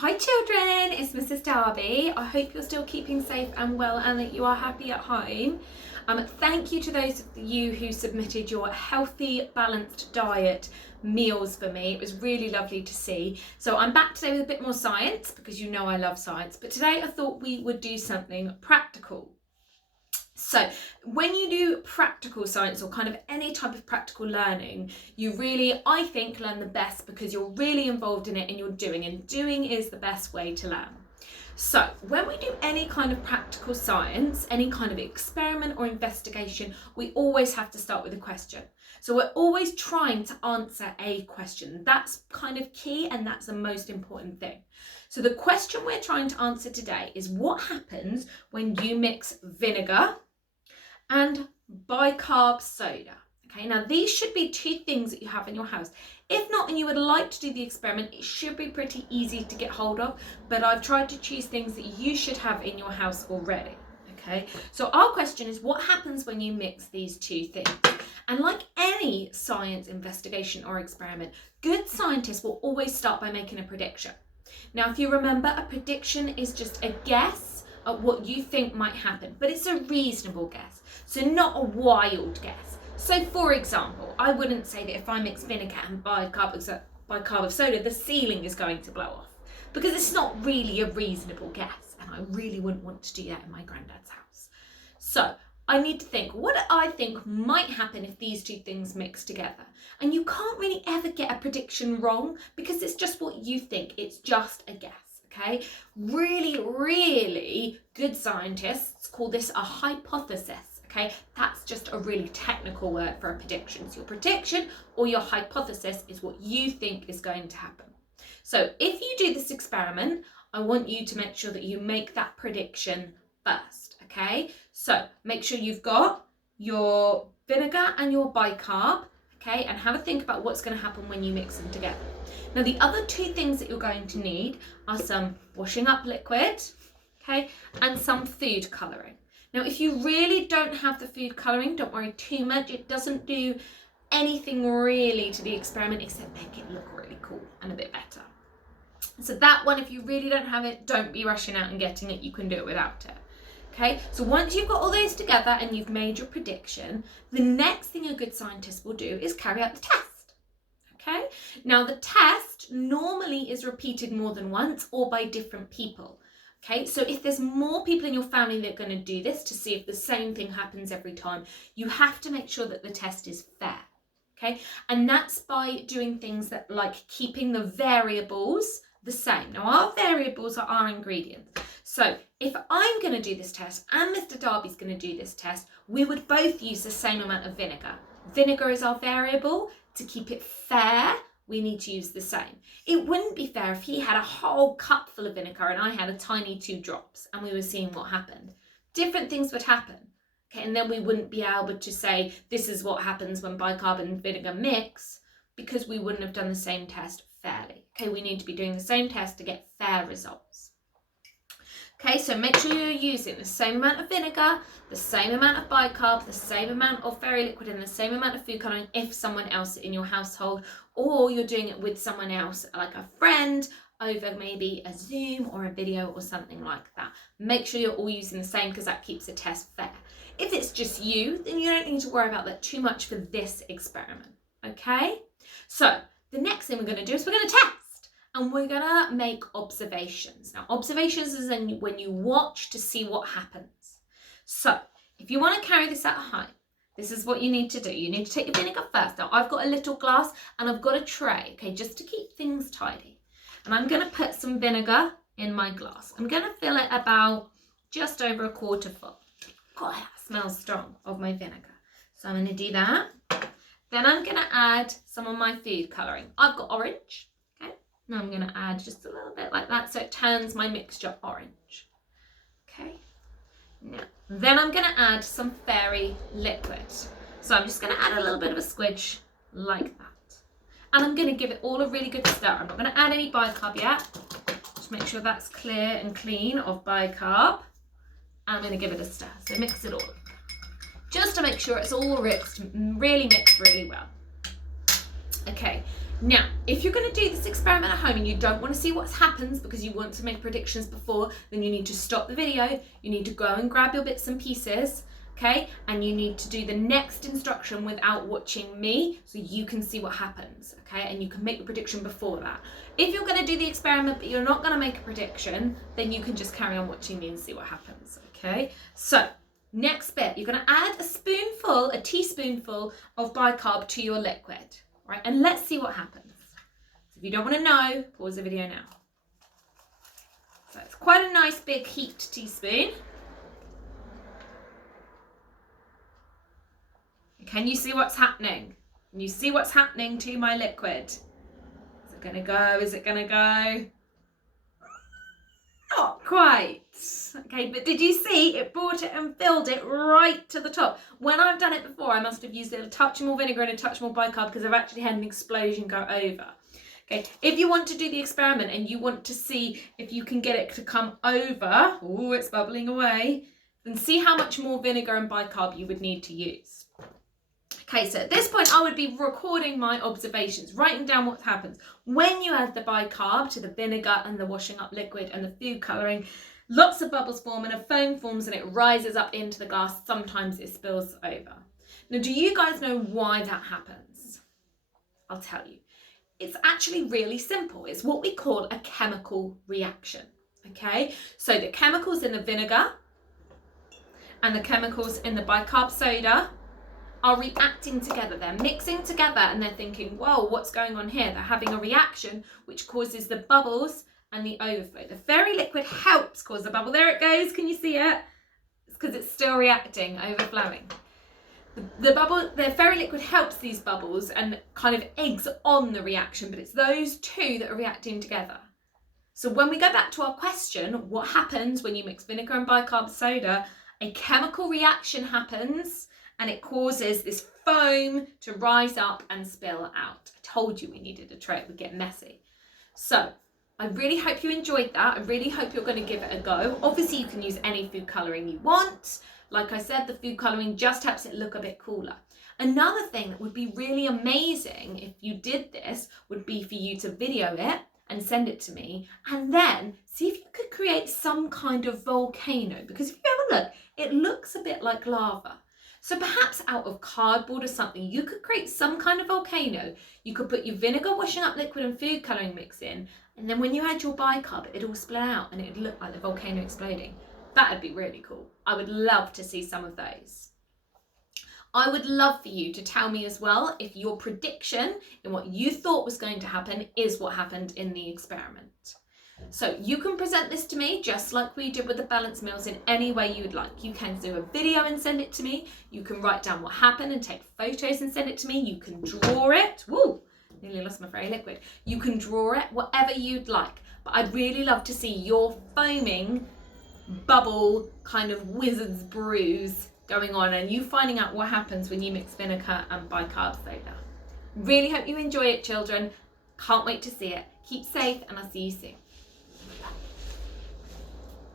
Hi children, it's Mrs Darby. I hope you're still keeping safe and well and that you are happy at home. Thank you to those of you who submitted your healthy, balanced diet meals for me. It was really lovely to see. So I'm back today with a bit more science because you know I love science, but today I thought we would do something practical. So when you do practical science or kind of any type of practical learning, you really, I think, learn the best because you're really involved in it and you're doing, and doing is the best way to learn. So when we do any kind of practical science, any kind of experiment or investigation, we always have to start with a question. So we're always trying to answer a question. That's kind of key, and that's the most important thing. So the question we're trying to answer today is what happens when you mix vinegar and bicarb soda. Okay, now these should be two things that you have in your house. If not, and you would like to do the experiment, it should be pretty easy to get hold of, but I've tried to choose things that you should have in your house already. Okay, so our question is what happens when you mix these two things? And like any science investigation or experiment, good scientists will always start by making a prediction. Now, if you remember, a prediction is just a guess at what you think might happen, but it's a reasonable guess, so not a wild guess. So for example, I wouldn't say that if I mix vinegar and bicarb of soda, the ceiling is going to blow off, because it's not really a reasonable guess, and I really wouldn't want to do that in my granddad's house. So I need to think, what do I think might happen if these two things mix together? And you can't really ever get a prediction wrong because it's just what you think, it's just a guess. Okay, really good scientists call this a hypothesis. Okay, that's just a really technical word for a prediction. So your prediction or your hypothesis is what you think is going to happen. So if you do this experiment, I want you to make sure that you make that prediction first. Okay, so make sure you've got your vinegar and your bicarb. Okay, and have a think about what's going to happen when you mix them together. Now, the other two things that you're going to need are some washing up liquid, okay, and some food colouring. Now, if you really don't have the food colouring, don't worry too much. It doesn't do anything really to the experiment except make it look really cool and a bit better. So that one, if you really don't have it, don't be rushing out and getting it. You can do it without it. Okay, so once you've got all those together and you've made your prediction, the next thing a good scientist will do is carry out the test. Okay, now the test normally is repeated more than once or by different people. Okay, so if there's more people in your family that are going to do this to see if the same thing happens every time, you have to make sure that the test is fair. Okay, and that's by doing things that like keeping the variables the same. Now our variables are our ingredients. So if I'm going to do this test and Mr. Darby's going to do this test, we would both use the same amount of vinegar. Vinegar is our variable. To keep it fair, we need to use the same. It wouldn't be fair if he had a whole cup full of vinegar and I had a tiny 2 drops and we were seeing what happened. Different things would happen. Okay, and then we wouldn't be able to say this is what happens when bicarb and vinegar mix because we wouldn't have done the same test fairly. Okay, we need to be doing the same test to get fair results. Okay, so make sure you're using the same amount of vinegar, the same amount of bicarb, the same amount of fairy liquid, and the same amount of food colouring if someone else in your household, or you're doing it with someone else, like a friend, over maybe a Zoom or a video or something like that. Make sure you're all using the same because that keeps the test fair. If it's just you, then you don't need to worry about that too much for this experiment. Okay, so the next thing we're going to do is we're going to test. And we're going to make observations. Now, observations is when you watch to see what happens. So, if you want to carry this at home, this is what you need to do. You need to take your vinegar first. Now, I've got a little glass and I've got a tray, okay, just to keep things tidy. And I'm going to put some vinegar in my glass. I'm going to fill it about just over a quarter full. God, that smells strong of my vinegar. So, I'm going to do that. Then I'm going to add some of my food colouring. I've got orange. Now I'm going to add just a little bit like that so it turns my mixture orange. Okay. Now, then I'm going to add some fairy liquid. So I'm just going to add a little bit of a squidge like that. And I'm going to give it all a really good stir. I'm not going to add any bicarb yet. Just make sure that's clear and clean of bicarb. And I'm going to give it a stir. So mix it all. Just to make sure it's all really mixed really well. Okay. Now, if you're going to do this experiment at home and you don't want to see what happens because you want to make predictions before, then you need to stop the video, you need to go and grab your bits and pieces, okay? And you need to do the next instruction without watching me so you can see what happens, okay? And you can make the prediction before that. If you're going to do the experiment but you're not going to make a prediction, then you can just carry on watching me and see what happens, okay? So, next bit, you're going to add a teaspoonful of bicarb to your liquid. Right, and let's see what happens. So if you don't want to know, pause the video now. So it's quite a nice big heaped teaspoon. Can you see what's happening? Can you see what's happening to my liquid? Is it going to go? Is it going to go? Not quite. Okay, but did you see it brought it and filled it right to the top? When I've done it before, I must have used a touch more vinegar and a touch more bicarb because I've actually had an explosion go over. Okay, if you want to do the experiment and you want to see if you can get it to come over, oh, it's bubbling away, then see how much more vinegar and bicarb you would need to use. Okay, so at this point, I would be recording my observations, writing down what happens. When you add the bicarb to the vinegar and the washing up liquid and the food colouring, lots of bubbles form and a foam forms and it rises up into the glass. Sometimes it spills over. Now, do you guys know why that happens? I'll tell you. It's actually really simple. It's what we call a chemical reaction, okay? So the chemicals in the vinegar and the chemicals in the bicarb soda are reacting together. They're mixing together and they're thinking, whoa, what's going on here? They're having a reaction which causes the bubbles and the overflow. The fairy liquid helps cause the bubble. There it goes. Can you see it? It's because it's still reacting, overflowing. The fairy liquid helps these bubbles and kind of eggs on the reaction, but it's those two that are reacting together. So when we go back to our question, what happens when you mix vinegar and bicarb soda? A chemical reaction happens and it causes this foam to rise up and spill out. I told you we needed a tray, it would get messy. So I really hope you enjoyed that. I really hope you're going to give it a go. Obviously you can use any food colouring you want. Like I said, the food colouring just helps it look a bit cooler. Another thing that would be really amazing if you did this would be for you to video it and send it to me and then see if you could create some kind of volcano, because if you have a look, it looks a bit like lava. So perhaps out of cardboard or something, you could create some kind of volcano. You could put your vinegar washing up liquid and food colouring mix in, and then when you add your bicarb, it'd all split out and it'd look like the volcano exploding. That'd be really cool. I would love to see some of those. I would love for you to tell me as well if your prediction in what you thought was going to happen is what happened in the experiment. So you can present this to me just like we did with the balance meals in any way you would like. You can do a video and send it to me. You can write down what happened and take photos and send it to me. You can draw it. Woo, nearly lost my fairy liquid. You can draw it, whatever you'd like. But I'd really love to see your foaming bubble kind of wizard's brews going on and you finding out what happens when you mix vinegar and bicarb soda. Really hope you enjoy it, children. Can't wait to see it. Keep safe and I'll see you soon.